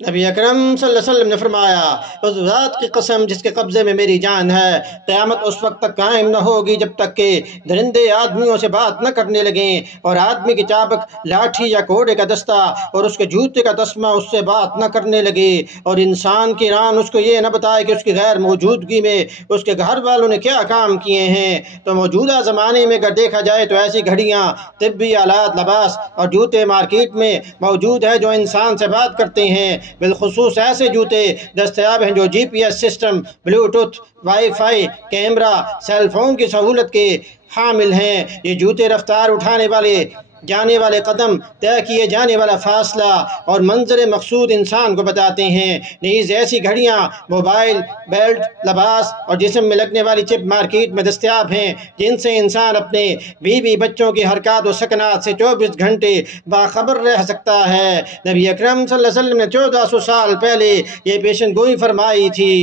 نبی اکرم صلی اللہ علیہ وسلم نے فرمایا، اس ذات کی قسم جس کے قبضے میں میری جان ہے، قیامت اس وقت تک قائم نہ ہوگی جب تک کہ درندے آدمیوں سے بات نہ کرنے لگیں، اور آدمی کی چابک، لاٹھی یا کوڑے کا دستہ اور اس کے جوتے کا تسمہ اس سے بات نہ کرنے لگے، اور انسان کی ران اس کو یہ نہ بتائے کہ اس کی غیر موجودگی میں اس کے گھر والوں نے کیا کام کیے ہیں۔ تو موجودہ زمانے میں اگر دیکھا جائے تو ایسی گھڑیاں، طبی آلات، لباس اور جوتے مارکیٹ میں موجود ہے جو انسان سے بات کرتے ہیں۔ بالخصوص ایسے جوتے دستیاب ہیں جو G P S system, bluetooth, wifi, camera, cell phone کی سہولت کے حامل ہیں۔ یہ جوتے رفتار، اٹھانے والے جانے والے قدم، طے کیے جانے والا فاصلہ اور منظر مقصود انسان کو بتاتے ہیں۔ نیز ایسی گھڑیاں، موبائل، بیلٹ، لباس اور جسم میں لگنے والی چپ مارکیٹ میں دستیاب ہیں، جن سے انسان اپنے بیوی بچوں کی حرکات و سکنات سے 24 گھنٹے باخبر رہ سکتا ہے۔ نبی اکرم صلی اللہ علیہ وسلم نے 1400 سال پہلے یہ پیشن گوئی فرمائی تھی۔